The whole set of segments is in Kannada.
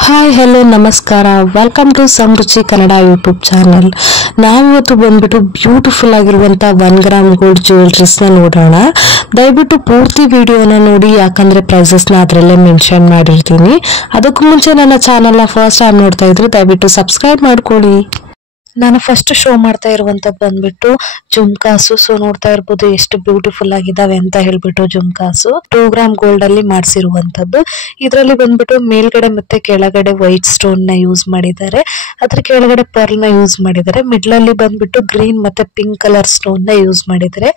ಹಾಯ್ ಹಲೋ ನಮಸ್ಕಾರ welcome to Samruchi Kannada YouTube channel. ನಾವಿವತ್ತು ಬಂದ್ಬಿಟ್ಟು ಬ್ಯೂಟಿಫುಲ್ ಆಗಿರುವಂತ 1 ಗ್ರಾಮ್ ಗೋಲ್ಡ್ ಜ್ಯುವೆಲರೀಸ್ ನ ನೋಡೋಣ. ದಯವಿಟ್ಟು ಪೂರ್ತಿ ವಿಡಿಯೋನ ನೋಡಿ, ಯಾಕಂದ್ರೆ ಪ್ರೈಸಸ್ ನ ಅದರಲ್ಲೇ ಮೆನ್ಷನ್ ಮಾಡಿರ್ತೀನಿ. ಅದಕ್ಕೂ ಮುಂಚೆ ನನ್ನ ಚಾನಲ್ ನ ಫಸ್ಟ್ ಟೈಮ್ ನೋಡ್ತಾ ಇದ್ರೆ ದಯವಿಟ್ಟು ಸಬ್ಸ್ಕ್ರೈಬ್ ಮಾಡ್ಕೊಳ್ಳಿ. ನಾನು ಫಸ್ಟ್ ಶೋ ಮಾಡ್ತಾ ಇರುವಂತದ್ದು ಬಂದ್ಬಿಟ್ಟು ಜುಮ್ಕಾಸು. ಸೊ ನೋಡ್ತಾ ಇರ್ಬೋದು ಎಷ್ಟು ಬ್ಯೂಟಿಫುಲ್ ಆಗಿದಾವೆ ಅಂತ ಹೇಳ್ಬಿಟ್ಟು ಜುಮ್ಕಾಸು 2 ಗ್ರಾಮ್ ಗೋಲ್ಡ್ ಅಲ್ಲಿ ಮಾಡಿಸಿರುವಂತದ್ದು. ಇದರಲ್ಲಿ ಬಂದ್ಬಿಟ್ಟು ಮೇಲ್ಗಡೆ ಮತ್ತೆ ಕೆಳಗಡೆ ವೈಟ್ ಸ್ಟೋನ್ ನ ಯೂಸ್ ಮಾಡಿದ್ದಾರೆ, ಅದ್ರ ಕೆಳಗಡೆ ಪರ್ಲ್ ನ ಯೂಸ್ ಮಾಡಿದ್ದಾರೆ. ಮಿಡ್ಲ್ ಅಲ್ಲಿ ಬಂದ್ಬಿಟ್ಟು ಗ್ರೀನ್ ಮತ್ತೆ ಪಿಂಕ್ ಕಲರ್ ಸ್ಟೋನ್ ನ ಯೂಸ್ ಮಾಡಿದ್ದಾರೆ.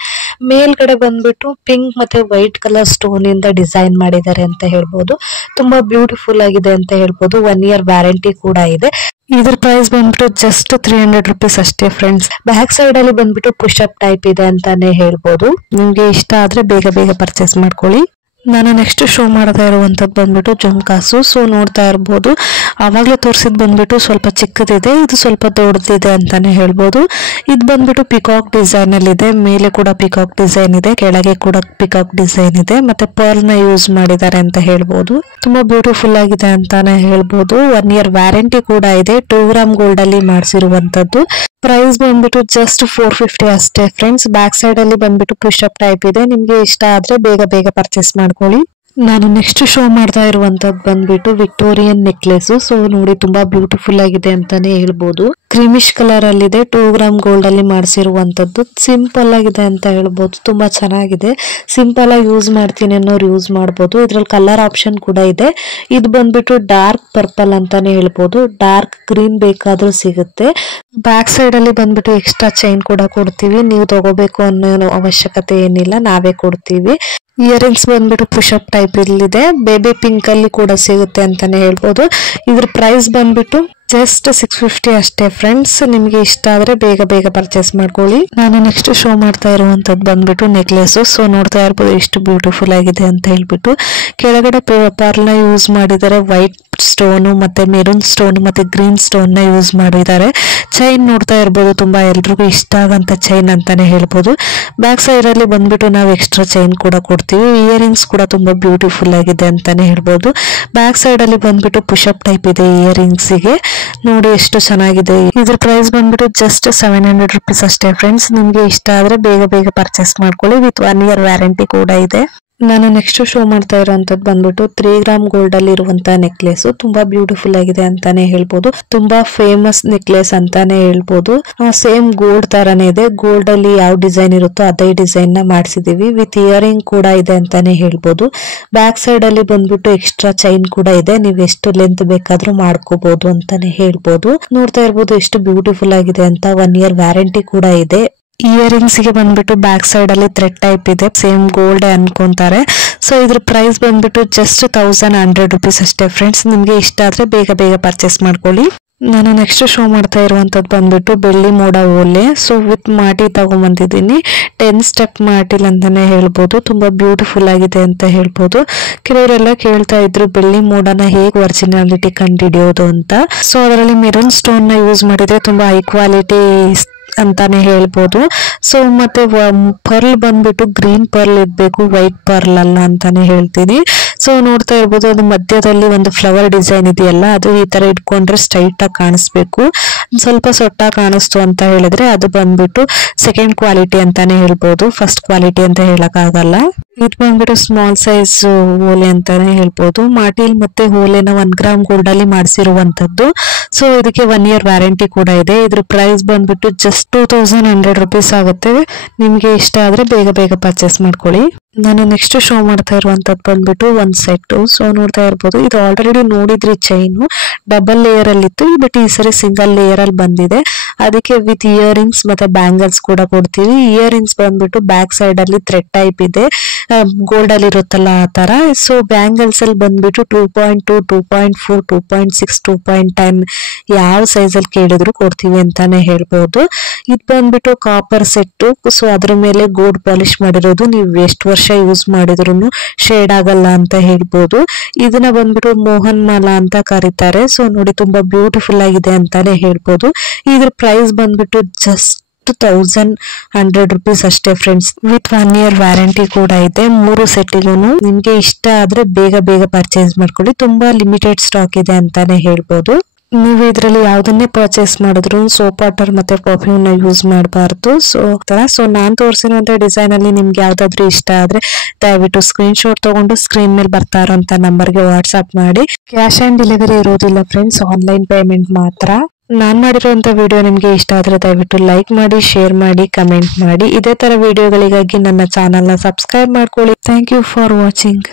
ಮೇಲ್ಗಡೆ ಬಂದ್ಬಿಟ್ಟು ಪಿಂಕ್ ಮತ್ತೆ ವೈಟ್ ಕಲರ್ ಸ್ಟೋನ್ ಇಂದ ಡಿಸೈನ್ ಮಾಡಿದ್ದಾರೆ ಅಂತ ಹೇಳ್ಬೋದು. ತುಂಬಾ ಬ್ಯೂಟಿಫುಲ್ ಆಗಿದೆ ಅಂತ ಹೇಳ್ಬೋದು. 1 ಇಯರ್ ವ್ಯಾರಂಟಿ ಕೂಡ ಇದೆ. ಇದ್ರ ಪ್ರೈಸ್ ಬಂದ್ಬಿಟ್ಟು ಜಸ್ಟ್ 300 ರುಪೀಸ್ ಅಷ್ಟೇ ಫ್ರೆಂಡ್ಸ್. ಬ್ಯಾಕ್ ಸೈಡ್ ಅಲ್ಲಿ ಬಂದ್ಬಿಟ್ಟು ಪುಷ್ ಅಪ್ ಟೈಪ್ ಇದೆ ಅಂತಾನೆ ಹೇಳ್ಬೋದು. ನಿಮ್ಗೆ ಇಷ್ಟ ಆದ್ರೆ ಬೇಗ ಬೇಗ ಪರ್ಚೇಸ್ ಮಾಡ್ಕೊಳ್ಳಿ. ನಾನು ನೆಕ್ಸ್ಟ್ ಶೋ ಮಾಡ್ತಾ ಇರುವಂತದ್ದು ಬಂದ್ಬಿಟ್ಟು ಜುಮ್ಕಾಸು. ಸೊ ನೋಡ್ತಾ ಇರ್ಬೋದು, ಆವಾಗ್ಲೇ ತೋರಿಸಿದ್ ಬಂದ್ಬಿಟ್ಟು ಸ್ವಲ್ಪ ಚಿಕ್ಕದಿದೆ, ಇದು ಸ್ವಲ್ಪ ದೊಡ್ಡದಿದೆ ಅಂತಾನೆ ಹೇಳ್ಬೋದು. ಇದು ಬಂದ್ಬಿಟ್ಟು ಪಿಕಾಕ್ ಡಿಸೈನ್ ಅಲ್ಲಿ ಇದೆ. ಮೇಲೆ ಕೂಡ ಪಿಕಾಕ್ ಡಿಸೈನ್ ಇದೆ, ಕೆಳಗೆ ಕೂಡ ಪಿಕಾಕ್ ಡಿಸೈನ್ ಇದೆ, ಮತ್ತೆ ಪರ್ಲ್ ನ ಯೂಸ್ ಮಾಡಿದ್ದಾರೆ ಅಂತ ಹೇಳ್ಬೋದು. ತುಂಬಾ ಬ್ಯೂಟಿಫುಲ್ ಆಗಿದೆ ಅಂತಾನೆ ಹೇಳ್ಬೋದು. 1 ಇಯರ್ ವ್ಯಾರಂಟಿ ಕೂಡ ಇದೆ. 2 ಗ್ರಾಮ್ ಗೋಲ್ಡ್ ಅಲ್ಲಿ ಮಾಡಿಸಿರುವಂತದ್ದು. ಪ್ರೈಸ್ ಬಂದ್ಬಿಟ್ಟು ಜಸ್ಟ್ 450 ಅಷ್ಟೇ ಫ್ರೆಂಡ್ಸ್. ಬ್ಯಾಕ್ ಸೈಡ್ ಅಲ್ಲಿ ಬಂದ್ಬಿಟ್ಟು ಪುಷ್ ಅಪ್ ಟೈಪ್ ಇದೆ. ನಿಮ್ಗೆ ಇಷ್ಟ ಆದ್ರೆ ಬೇಗ ಬೇಗ ಪರ್ಚೇಸ್ ಮಾಡ್ಕೊಳ್ಳಿ. ನಾನು ನೆಕ್ಸ್ಟ್ ಶೋ ಮಾಡ್ತಾ ಇರುವಂತದ್ದು ಬಂದ್ಬಿಟ್ಟು ವಿಕ್ಟೋರಿಯನ್ ನೆಕ್ಲೆಸ್. ಸೊ ನೋಡಿ ತುಂಬಾ ಬ್ಯೂಟಿಫುಲ್ ಆಗಿದೆ ಅಂತಾನೆ ಹೇಳ್ಬೋದು. ಕ್ರೀಮಿಶ್ ಕಲರ್ ಅಲ್ಲಿ ಇದೆ. 2 ಗ್ರಾಮ್ ಗೋಲ್ಡ್ ಅಲ್ಲಿ ಮಾಡಿಸಿರುವಂತದ್ದು. ಸಿಂಪಲ್ ಆಗಿದೆ ಅಂತ ಹೇಳ್ಬೋದು. ತುಂಬಾ ಚೆನ್ನಾಗಿದೆ. ಸಿಂಪಲ್ ಆಗಿ ಯೂಸ್ ಮಾಡ್ತೀನಿ ಅನ್ನೋರು ಯೂಸ್ ಮಾಡ್ಬೋದು. ಇದ್ರಲ್ಲಿ ಕಲರ್ ಆಪ್ಷನ್ ಕೂಡ ಇದೆ. ಇದು ಬಂದ್ಬಿಟ್ಟು ಡಾರ್ಕ್ ಪರ್ಪಲ್ ಅಂತಾನೆ ಹೇಳ್ಬೋದು. ಡಾರ್ಕ್ ಗ್ರೀನ್ ಬೇಕಾದ್ರೂ ಸಿಗುತ್ತೆ. ಬ್ಯಾಕ್ ಸೈಡ್ ಅಲ್ಲಿ ಬಂದ್ಬಿಟ್ಟು ಎಕ್ಸ್ಟ್ರಾ ಚೈನ್ ಕೂಡ ಕೊಡ್ತೀವಿ. ನೀವು ತಗೋಬೇಕು ಅನ್ನೋ ಅವಶ್ಯಕತೆ ಏನಿಲ್ಲ, ನಾವೇ ಕೊಡ್ತೀವಿ. ಇಯರಿಂಗ್ಸ್ ಬಂದ್ಬಿಟ್ಟು ಪುಷ್ ಅಪ್ ಟೈಪ್ ಇಲ್ಲಿದೆ. ಬೇಬಿ ಪಿಂಕ್ ಅಲ್ಲಿ ಕೂಡ ಸಿಗುತ್ತೆ ಅಂತಾನೆ ಹೇಳ್ಬೋದು. ಇದ್ರ ಪ್ರೈಸ್ ಬಂದ್ಬಿಟ್ಟು ಜಸ್ಟ್ 650 ಅಷ್ಟೇ ಫ್ರೆಂಡ್ಸ್. ನಿಮ್ಗೆ ಇಷ್ಟ ಆದ್ರೆ ಬೇಗ ಬೇಗ ಪರ್ಚೇಸ್ ಮಾಡ್ಕೊಳ್ಳಿ. ನಾನು ನೆಕ್ಸ್ಟ್ ಶೋ ಮಾಡ್ತಾ ಇರುವಂತದ್ದು ಬಂದ್ಬಿಟ್ಟು ನೆಕ್ಲೆಸ್. ಸೊ ನೋಡ್ತಾ ಇರ್ಬೋದು ಎಷ್ಟು ಬ್ಯೂಟಿಫುಲ್ ಆಗಿದೆ ಅಂತ ಹೇಳ್ಬಿಟ್ಟು. ಕೆಳಗಡೆ ಪರ್ಲ್ ನ ಯೂಸ್ ಮಾಡಿದ್ದಾರೆ. ವೈಟ್ ಸ್ಟೋನ್ ಮತ್ತೆ ಮೆರೂನ್ ಸ್ಟೋನ್ ಮತ್ತೆ ಗ್ರೀನ್ ಸ್ಟೋನ್ ನ ಯೂಸ್ ಮಾಡಿದ್ದಾರೆ. ಚೈನ್ ನೋಡ್ತಾ ಇರ್ಬೋದು, ತುಂಬಾ ಎಲ್ರಿಗೂ ಇಷ್ಟ ಆಗಂತ ಚೈನ್ ಅಂತಾನೆ ಹೇಳ್ಬೋದು. ಬ್ಯಾಕ್ ಸೈಡ್ ಅಲ್ಲಿ ಬಂದ್ಬಿಟ್ಟು ನಾವು ಎಕ್ಸ್ಟ್ರಾ ಚೈನ್ ಕೂಡ ಕೊಡ್ತೀವಿ. ಇಯರಿಂಗ್ಸ್ ಕೂಡ ತುಂಬಾ ಬ್ಯೂಟಿಫುಲ್ ಆಗಿದೆ ಅಂತಾನೆ ಹೇಳ್ಬೋದು. ಬ್ಯಾಕ್ ಸೈಡ್ ಅಲ್ಲಿ ಬಂದ್ಬಿಟ್ಟು ಪುಷ್ ಅಪ್ ಟೈಪ್ ಇದೆ ಇಯರಿಂಗ್ಸ್ ಗೆ. ನೋಡಿ ಎಷ್ಟು ಚೆನ್ನಾಗಿದೆ. ಇದ್ರ ಪ್ರೈಸ್ ಬಂದ್ಬಿಟ್ಟು ಜಸ್ಟ್ 700 ರುಪೀಸ್ ಅಷ್ಟೇ ಫ್ರೆಂಡ್ಸ್. ನಿಮ್ಗೆ ಇಷ್ಟ ಆದ್ರೆ ಬೇಗ ಬೇಗ ಪರ್ಚೇಸ್ ಮಾಡ್ಕೊಳ್ಳಿ. ವಿತ್ 1 ಇಯರ್ ವ್ಯಾರಂಟಿ ಕೂಡ ಇದೆ. ನಾನು ನೆಕ್ಸ್ಟ್ ಶೋ ಮಾಡ್ತಾ ಇರೋಂಥದ್ದು ಬಂದ್ಬಿಟ್ಟು 3 ಗ್ರಾಮ್ ಗೋಲ್ಡ್ ಅಲ್ಲಿ ಇರುವಂತಹ ನೆಕ್ಲೆಸ್. ತುಂಬಾ ಬ್ಯೂಟಿಫುಲ್ ಆಗಿದೆ ಅಂತಾನೆ ಹೇಳ್ಬೋದು. ತುಂಬಾ ಫೇಮಸ್ ನೆಕ್ಲೆಸ್ ಅಂತಾನೆ ಹೇಳ್ಬೋದು. ಸೇಮ್ ಗೋಲ್ಡ್ ತರಾನೇ ಇದೆ. ಗೋಲ್ಡ್ ಅಲ್ಲಿ ಯಾವ ಡಿಸೈನ್ ಇರುತ್ತೋ ಅದೇ ಡಿಸೈನ್ ನ ಮಾಡಿಸಿದೀವಿ. ವಿತ್ ಇಯರಿಂಗ್ ಕೂಡ ಇದೆ ಅಂತಾನೆ ಹೇಳ್ಬೋದು. ಬ್ಯಾಕ್ ಸೈಡ್ ಅಲ್ಲಿ ಬಂದ್ಬಿಟ್ಟು ಎಕ್ಸ್ಟ್ರಾ ಚೈನ್ ಕೂಡ ಇದೆ. ನೀವು ಎಷ್ಟು ಲೆಂತ್ ಬೇಕಾದ್ರೂ ಮಾಡ್ಕೋಬಹುದು ಅಂತಾನೆ ಹೇಳ್ಬೋದು. ನೋಡ್ತಾ ಇರ್ಬೋದು ಎಷ್ಟು ಬ್ಯೂಟಿಫುಲ್ ಆಗಿದೆ ಅಂತ. 1 ಇಯರ್ ವ್ಯಾರಂಟಿ ಕೂಡ ಇದೆ. ಇಯರಿಂಗ್ಸ್ ಗೆ ಬಂದ್ಬಿಟ್ಟು ಬ್ಯಾಕ್ ಸೈಡ್ ಅಲ್ಲಿ ಥ್ರೆಡ್ ಟೈಪ್ ಇದೆ. ಸೇಮ್ ಗೋಲ್ಡ್ ಅನ್ಕೊಂತಾರೆ. ಸೊ ಇದ್ರ ಪ್ರೈಸ್ ಬಂದ್ಬಿಟ್ಟು ಜಸ್ಟ್ 1100 ರುಪೀಸ್ ಅಷ್ಟೇ ಫ್ರೆಂಡ್ಸ್. ನಿಮ್ಗೆ ಇಷ್ಟ ಆದ್ರೆ ಬೇಗ ಬೇಗ ಪರ್ಚೇಸ್ ಮಾಡ್ಕೊಳ್ಳಿ. ನಾನು ನೆಕ್ಸ್ಟ್ ಶೋ ಮಾಡ್ತಾ ಇರುವಂತದ್ದು ಬಂದ್ಬಿಟ್ಟು ಬೆಳ್ಳಿ ಮೋಡ ಓಲೆ. ಸೊ ವಿತ್ ಮಾಟಿ ತಗೊಂಡ್ಬಂದಿದ್ದೀನಿ. 10 ಸ್ಟೆಪ್ ಮಾಟಿಲ್ ಅಂತಾನೆ ಹೇಳ್ಬೋದು. ತುಂಬಾ ಬ್ಯೂಟಿಫುಲ್ ಆಗಿದೆ ಅಂತ ಹೇಳ್ಬೋದು. ಕೆಲವರೆಲ್ಲ ಕೇಳ್ತಾ ಇದ್ರು ಬೆಳ್ಳಿ ಮೋಡನ ಹೇಗೆ ಒರಿಜಿನಾಲಿಟಿ ಕಂಡುಹಿಡಿಯೋದು ಅಂತ. ಸೊ ಅದರಲ್ಲಿ ಮೆರೂನ್ ಸ್ಟೋನ್ ನ ಯೂಸ್ ಮಾಡಿದ್ರೆ ತುಂಬಾ ಹೈ ಕ್ವಾಲಿಟಿ ಅಂತಾನೆ ಹೇಳ್ಬೋದು. ಸೊ ಮತ್ತೆ ಪರ್ಲ್ ಬಂದ್ಬಿಟ್ಟು ಗ್ರೀನ್ ಪರ್ಲ್ ಇರ್ಬೇಕು, ವೈಟ್ ಪರ್ಲ್ ಅಲ್ಲ ಅಂತಾನೆ ಹೇಳ್ತೀನಿ. ಸೊ ನೋಡ್ತಾ ಇರ್ಬೋದು, ಅದು ಮಧ್ಯದಲ್ಲಿ ಒಂದು ಫ್ಲವರ್ ಡಿಸೈನ್ ಇದೆಯಲ್ಲ, ಅದು ಈ ತರ ಇಟ್ಕೊಂಡ್ರೆ ಸ್ಟ್ರೈಟ್ ಆಗಿ ಕಾಣಿಸ್ಬೇಕು. ಸ್ವಲ್ಪ ಸೊಟ್ಟ ಕಾಣಿಸ್ತು ಅಂತ ಹೇಳಿದ್ರೆ ಅದು ಬಂದ್ಬಿಟ್ಟು ಸೆಕೆಂಡ್ ಕ್ವಾಲಿಟಿ ಅಂತಾನೆ ಹೇಳ್ಬೋದು. ಫಸ್ಟ್ ಕ್ವಾಲಿಟಿ ಅಂತ ಹೇಳಕ್ ಆಗಲ್ಲ. ಇದು ಬಂದ್ಬಿಟ್ಟು ಸ್ಮಾಲ್ ಸೈಜ್ ಓಲೆ ಅಂತಾನೆ ಹೇಳ್ಬೋದು. ಮಾಟಿಲ್ ಮತ್ತೆ ಓಲೆನ 1 ಗ್ರಾಮ್ ಗೋಲ್ಡ್ ಅಲ್ಲಿ ಮಾಡಿಸಿರುವಂತದ್ದು. ಸೊ ಇದಕ್ಕೆ 1 ಇಯರ್ ವ್ಯಾರಂಟಿ ಕೂಡ ಇದೆ. ಇದ್ರ ಪ್ರೈಸ್ ಬಂದ್ಬಿಟ್ಟು ಜಸ್ಟ್ 2100 ರುಪೀಸ್ ಆಗುತ್ತೆ. ನಿಮ್ಗೆ ಇಷ್ಟ ಆದ್ರೆ ಬೇಗ ಬೇಗ ಪರ್ಚೇಸ್ ಮಾಡ್ಕೊಳ್ಳಿ. ನಾನು ನೆಕ್ಸ್ಟ್ ಶೋ ಮಾಡ್ತಾ ಇರುವಂತದ್ದು ಬಂದ್ಬಿಟ್ಟು ಒಂದು ಸೆಟ್. ಸೊ ನೋಡ್ತಾ ಇರ್ಬೋದು, ಇದು ಆಲ್ರೆಡಿ ನೋಡಿದ್ರಿ ಚೈನು ಡಬಲ್ ಲೇಯರ್ ಅಲ್ಲಿ ಇತ್ತು. ಬಟ್ ಈ ಸರಿ ಸಿಂಗಲ್ ಲೇಯರ್ ಅಲ್ಲಿ ಬಂದಿದೆ. ಅದಕ್ಕೆ ವಿತ್ ಇಯರಿಂಗ್ಸ್ ಮತ್ತೆ ಬ್ಯಾಂಗಲ್ಸ್ ಕೂಡ ಕೊಡ್ತೀವಿ. ಇಯರಿಂಗ್ಸ್ ಬಂದ್ಬಿಟ್ಟು ಬ್ಯಾಕ್ ಸೈಡ್ ಅಲ್ಲಿ ಥ್ರೆಡ್ ಟೈಪ್ ಇದೆ. ಗೋಲ್ಡ್ ಅಲ್ಲಿ ಇರುತ್ತಲ್ಲ ಆ ತರ. ಸೊ ಬ್ಯಾಂಗಲ್ಸ್ ಅಲ್ಲಿ ಬಂದ್ಬಿಟ್ಟು 2.2, 2.4, 2.6, 2.10 ಯಾವ ಸೈಜ್ ಅಲ್ಲಿ ಕೇಳಿದ್ರು ಕೊಡ್ತೀವಿ ಅಂತಾನೆ ಹೇಳ್ಬೋದು. ಇದು ಬಂದ್ಬಿಟ್ಟು ಕಾಪರ್ ಸೆಟ್. ಸೊ ಅದ್ರ ಮೇಲೆ ಗೋಲ್ಡ್ ಪಾಲಿಶ್ ಮಾಡಿರೋದು. ನೀವು ಎಷ್ಟು ವರ್ಷ ಯೂಸ್ ಮಾಡಿದ್ರು ಶೇಡ್ ಆಗಲ್ಲ ಅಂತ ಹೇಳ್ಬೋದು. ಇದನ್ನ ಬಂದ್ಬಿಟ್ಟು ಮೋಹನ್ ಮಾಲಾ ಅಂತ ಕರೀತಾರೆ. ಸೊ ನೋಡಿ ತುಂಬಾ ಬ್ಯೂಟಿಫುಲ್ ಆಗಿದೆ ಅಂತಾನೆ ಹೇಳ್ಬೋದು. ಇದ್ರ ಪ್ರೈಸ್ ಬಂದ್ಬಿಟ್ಟು ಜಸ್ಟ್ ಜಸ್ಟ್ 1100 rupees ಅಷ್ಟೇ ಫ್ರೆಂಡ್ಸ್. ವಿತ್ 1 year ವ್ಯಾರಂಟಿ ಕೂಡ ಇದೆ. 3 ಸೆಟ್ಟಿಗೂ ನಿಮ್ಗೆ ಇಷ್ಟ ಆದ್ರೆ ಬೇಗ ಪರ್ಚೇಸ್ ಮಾಡ್ಕೊಳ್ಳಿ. ತುಂಬಾ ಲಿಮಿಟೆಡ್ ಸ್ಟಾಕ್ ಇದೆ ಅಂತಾನೆ ಹೇಳ್ಬೋದು. ನೀವು ಇದರಲ್ಲಿ ಯಾವ್ದನ್ನೇ ಪರ್ಚೇಸ್ ಮಾಡಿದ್ರು ಸೋಪ್ ವಾಟರ್ ಮತ್ತೆ ಪರ್ಫ್ಯೂಮ್ ನ ಯೂಸ್ ಮಾಡಬಾರ್ದು. ಸೊ ನಾನ್ ತೋರಿಸಿರುವಂತ ಡಿಸೈನ್ ಅಲ್ಲಿ ನಿಮ್ಗೆ ಯಾವ್ದಾದ್ರು ಇಷ್ಟ ಆದ್ರೆ ದಯವಿಟ್ಟು ಸ್ಕ್ರೀನ್ ಶಾಟ್ ತಗೊಂಡು ಸ್ಕ್ರೀನ್ ಮೇಲೆ ಬರ್ತಾ ಇರೋಂತ ನಂಬರ್ಗೆ ವಾಟ್ಸ್ಆಪ್ ಮಾಡಿ. ಕ್ಯಾಶ್ ಆನ್ ಡೆಲಿವರಿ ಇರೋದಿಲ್ಲ ಫ್ರೆಂಡ್ಸ್, ಆನ್ಲೈನ್ ಪೇಮೆಂಟ್ ಮಾತ್ರ. ನಾನ್ ಮಾಡಿರುವಂತ ವಿಡಿಯೋ ನಿಮ್ಗೆ ಇಷ್ಟ ಆದ್ರೆ ದಯವಿಟ್ಟು ಲೈಕ್ ಮಾಡಿ, ಶೇರ್ ಮಾಡಿ, ಕಮೆಂಟ್ ಮಾಡಿ. ಇದೇ ತರ ವಿಡಿಯೋಗಳಿಗಾಗಿ ನನ್ನ ಚಾನೆಲ್ ನ ಸಬ್ಸ್ಕ್ರೈಬ್ ಮಾಡ್ಕೊಳ್ಳಿ. Thank you for watching.